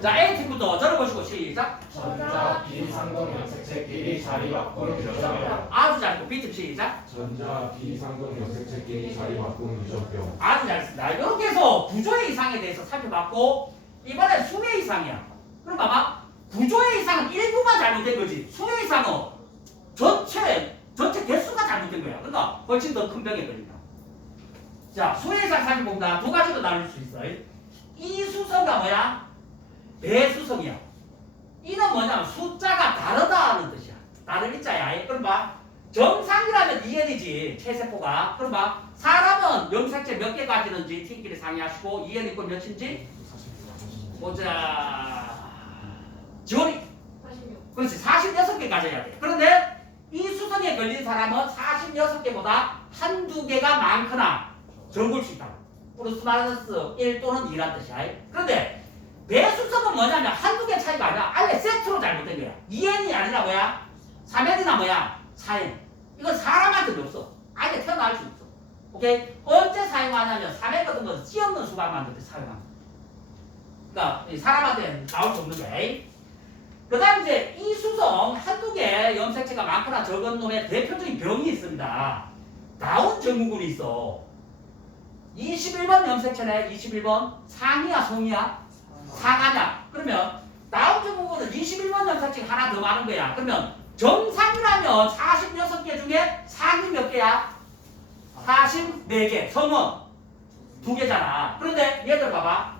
자 A팀부터 들어보시고 시작. 전자 비상동 염색체끼리 자리 바꾸는 여자병 아주 잘했고 B팀 시작. 전자 비상동 염색체끼리 자리 바꾸는 유전병 아주 잘했습니다. 이렇게 해서 구조의 이상에 대해서 살펴봤고 이번엔 수의 이상이야. 그럼 봐봐. 구조의 이상은 일부만 잘못된 거지. 수의 이상은 전체 전체 개수가 잘못된 거야. 그러니까 훨씬 더 큰 병에 걸린다. 자, 수의 이상 살펴본다. 두 가지로 나눌 수 있어. 이 수성가 뭐야? 배수성이야. 이는 뭐냐면 숫자가 다르다는 뜻이야. 다른 일자야. 그럼 봐. 정상이라면 2n이지 체세포가. 그럼 봐. 사람은 염색체 몇개 가지는지 팀끼리 상의하시고 2n 이꼴 몇인지 보자. 지원이 46. 그렇지 46개 가져야 돼. 그런데 이 수성에 걸린 사람은 46개보다 한두 개가 많거나 적을 수 있다. 플러스 마이너스 1 또는 2란 뜻이야. 그런데 배수성은 뭐냐면 한두 개 차이가 아니라 아예 세트로 잘못된 거야. 2n이 아니라 뭐야? 3n이나 뭐야? 4n. 이건 사람한테는 없어. 아예 태어날 수 없어. 오케이? 언제 사용하냐면 3n 같은 건 씨 없는 수박 만들 때 사용합니다. 그러니까 이 사람한테 나올 수 없는 거야. 그 다음 이제 이 수성 한두 개 염색체가 많거나 적은 놈의 대표적인 병이 있습니다. 다운 증후군이 있어. 21번 염색체네, 21번. 상이야, 성이야? 상하냐? 그러면 다운 증후군은 21번 염색체가 하나 더 많은 거야. 그러면 정상이라면 46개 중에 상이 몇 개야? 44개. 성은 두 개잖아. 그런데 얘들 봐봐.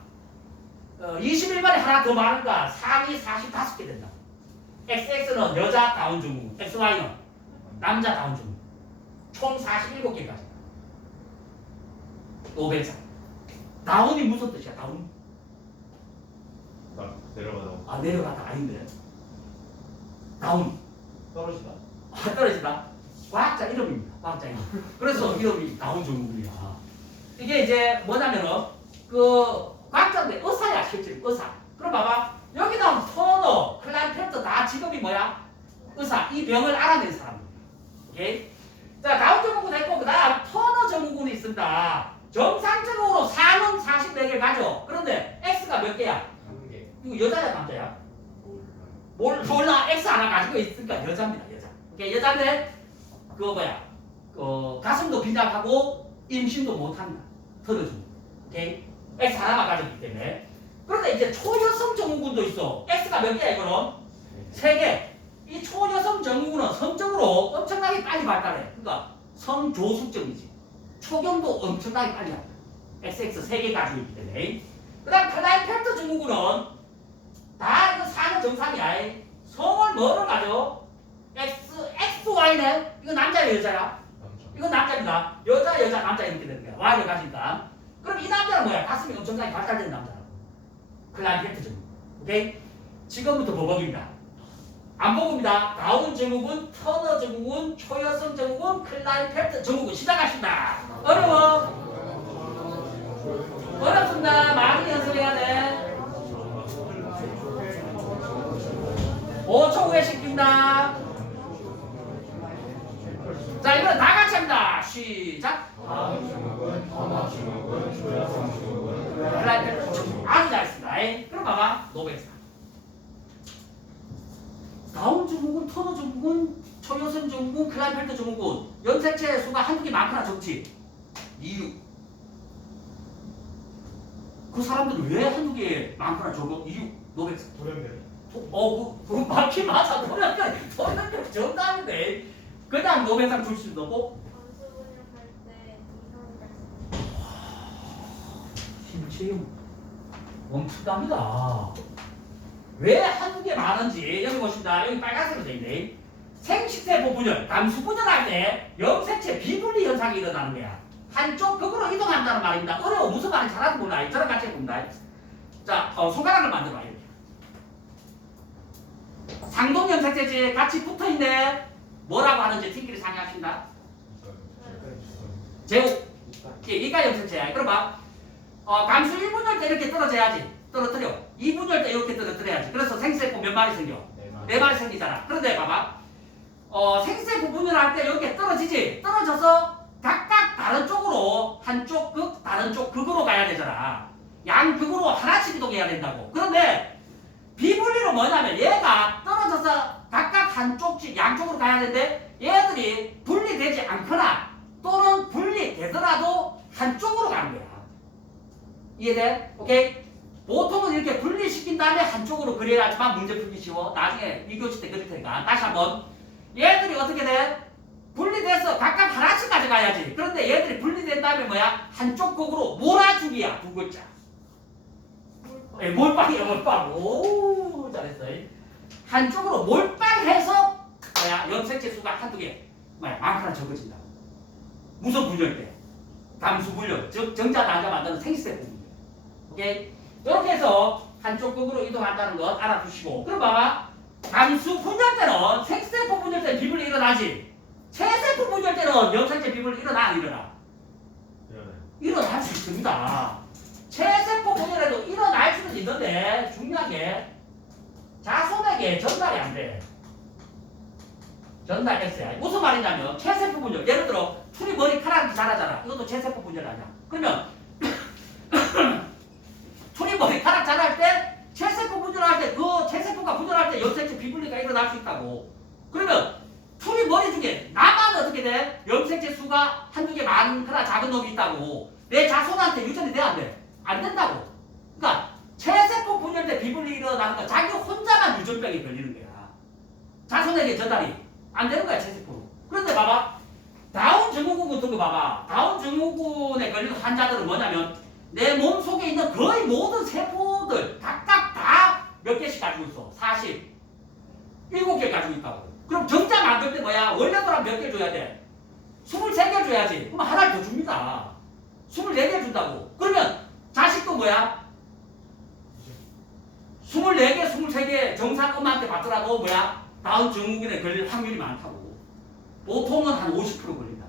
어, 21번에 하나 더 많으니까 상이 45개 된다. XX는 여자 다운 증후군, XY는 남자 다운 증후군. 총 47개까지. 500사. 다운이 무슨 뜻이야? 다운? 나 내려가다 아 내려가다 아닌데. 다운. 떨어지다 아 떨어진다. 과학자 이름입니다. 과학자 이름. 그래서 이름이 다운 증후군이야. 이게 이제 뭐냐면은 그 과학자인데 의사야 실제로 의사. 그럼 봐봐 여기 나온 터너, 클라이펠트 다 직업이 뭐야? 의사. 이 병을 알아낸 사람. 오케이. 자 다운 증후군 됐고 그다음 터너 증후군이 있습니다. 정상적으로 4는 44개 가져. 그런데 X가 몇 개야? 여자야 남자야? 몰, 몰라. X 하나 가지고 있으니까 여자입니다 여자. 오케이 여자인데 그거 뭐야? 그 가슴도 비장하고 임신도 못한다. 들어준 오케이? X 하나만 가졌기 때문에. 그런데 이제 초여성 증후군도 있어. X가 몇 개야 이거는? 세개이 초여성 증후군은 성적으로 엄청나게 빨리 발달해. 그러니까 성조숙증이지. 초경도 엄청나게 빨리 한다 XX 세 개 가지고 있기 때문에. 그 다음 클라이펠트 증후군은 다 이거 사는 정상이야. 성을 뭐로 가져? X, X, Y는 이거 남자야 여자야? 남자 이거 남자입니다. 여자, 여자, 남자 이렇게 되는 거야. Y를 가지니까. 그럼 이 남자는 뭐야? 가슴이 엄청나게 발달된 남자라고. 클라이펠트 증후군. 오케이? 지금부터 보복입니다. 안 보고입니다. 다운 증후군, 터너 증후군, 초여성 증후군, 클라이펠트 증후군 시작하십니다. 어려워. 어렵습니다. 많이 연습해야 돼. 5초 후에 시킵니다. 자, 이번 다 같이 합니다. 시작. 다음 증후군 터너 증후군 조여성 클라이펠트 증후군. 아주 잘했습니다. 에이, 그럼 봐봐. 노베스다. 다운 증후군, 터너 증후군, 초여성 증후군, 클라이펠트 증후군. 염색체 수가 한두 개 많거나 적지. 이유. 그 사람들은 왜 한두 개 많거나 적어? 이유. 노베스. 돌연변이 어, 그, 그 맞긴 맞아. 노래가 노래가 정답인데. 그다음 노벨상 줄 수도 없고 감수분열 할때 이성 발생. 힘체용 멈추답니다. 왜개 많은지 여기 보십니다. 여기 빨간색으로 돼 있네. 생식세포 분열, 감수 분열할 때 염색체 비분리 현상이 일어나는 거야. 한쪽 극으로 이동한다는 말입니다. 어려워. 무슨 말인지 잘 알아도 몰라. 저랑 같이 해봅니다. 자, 어, 손가락을 만들어봐. 이렇게. 상동 염색체지 같이 붙어 있네. 뭐라고 하는지 팀끼리 상의하신다. 예, 이가 염색체야. 그럼 봐. 어, 감수 1분열 때 이렇게 떨어져야지. 떨어뜨려. 2분열 때 이렇게 떨어뜨려야지. 그래서 생세포 몇 마리 생겨? 네 마리 생기잖아. 그런데 봐봐. 어, 생세포 분열할 때 이렇게 떨어지지. 떨어져서 각각 다른 쪽으로 한쪽 극, 다른 쪽 극으로 가야 되잖아. 양 극으로 하나씩 이동해야 된다고. 그런데 비분리로 뭐냐면 얘가 떨어져서 각각 한쪽씩 양쪽으로 가야 되는데 얘들이 분리되지 않거나 또는 분리되더라도 한쪽으로 가는 거야. 이해돼? 오케이? 보통은 이렇게 분리시킨 다음에 한쪽으로 그려야지만 문제 풀기 쉬워. 나중에 2교시 때 그릴 테니까. 다시 한번. 얘들이 어떻게 돼? 분리돼서 각각 하나씩 가져가야지. 그런데 얘들이 분리된 다음에 뭐야? 한쪽 극으로 몰아주기야. 두 글자. 예, 몰빵이야, 몰빵. 오, 잘했어. 한쪽으로 몰빵해서 뭐야? 염색체 수가 한두 개. 뭐야? 많거나 적어진다. 무슨 분열 때? 감수 분열, 즉 정자 난자 만드는 생시세 분열. 오케이? 이렇게 해서 한쪽 극으로 이동한다는 것 알아두시고. 그럼 봐봐. 감수 분열 때는 생세포 분열 때는 비분이 일어나지. 체세포 분열 때는 염색체 비분이 일어나 안 일어나? 일어날 수 있습니다. 체세포 분열에도 일어날 수는 있는데 중요한 게 자손에게 전달이 안 돼. 전달 X야. 무슨 말이냐면 체세포 분열. 예를 들어 풀이 머리카락이 자라잖아. 이것도 체세포 분열 아니야. 그러면 풀이 머리카락 자랄 때 체세포 분열할 때 그 체세포가 분열할 때 염색체 비분리가 일어날 수 있다고. 그러면 풀이 머리 중에 나만 어떻게 돼? 염색체 수가 한두 개 많거나 작은 놈이 있다고. 내 자손한테 유전이 돼 안 돼? 안 된다고. 그러니까 체세포 분열 때 비분리 일어나는 건 자기 혼자만 유 전병이 걸리는 거야. 자손에게 전달이 안 되는 거야 체세포로. 그런데 봐봐. 다운 증후군 같은 거 봐봐. 다운 증후군에 걸리는 환자들은 뭐냐면 내 몸 속에 있는 거의 모든 세포들 각각 다 몇 개씩 가지고 있어. 40. 7개 가지고 있다고. 그럼 정자 만들 때 뭐야? 원래도랑 몇 개 줘야 돼? 23개 줘야지. 그럼 하나를 더 줍니다. 24개 준다고. 그러면 자식도 뭐야? 24개, 23개 정상 엄마한테 받더라도 뭐야? 다운 증후군에 걸릴 확률이 많다고. 보통은 한 50% 걸린다.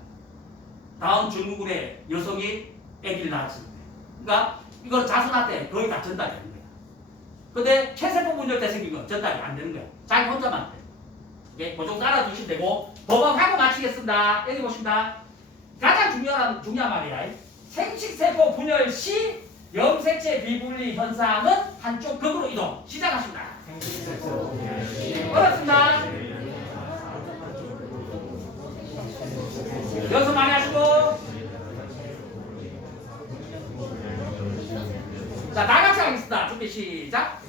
다운 증후군에 여성이 아기를 낳았을 때. 그러니까 이걸 자손한테 거의 다 전달이 되는 거야. 근데 체세포 분열 때 생긴 건 전달이 안 되는 거야. 자기 혼자만 돼. 예, 그 정도 알아두시면 되고 법학하고 마치겠습니다. 여기 보십니다. 가장 중요한 중요한 말이야. 생식세포 분열 시 염색체 비분리 현상은 한쪽 극으로 이동. 시작하십니다. 어렵습니다. 연습 많이 하시고. 자, 나같이 하겠습니다. 준비 시작.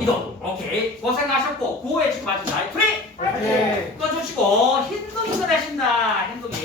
이동. 오케이. 고생하셨고 구호에 지금 하십니다. 프리. 네. 꺼주시고 흰둥이 그리십니다. 흰둥이.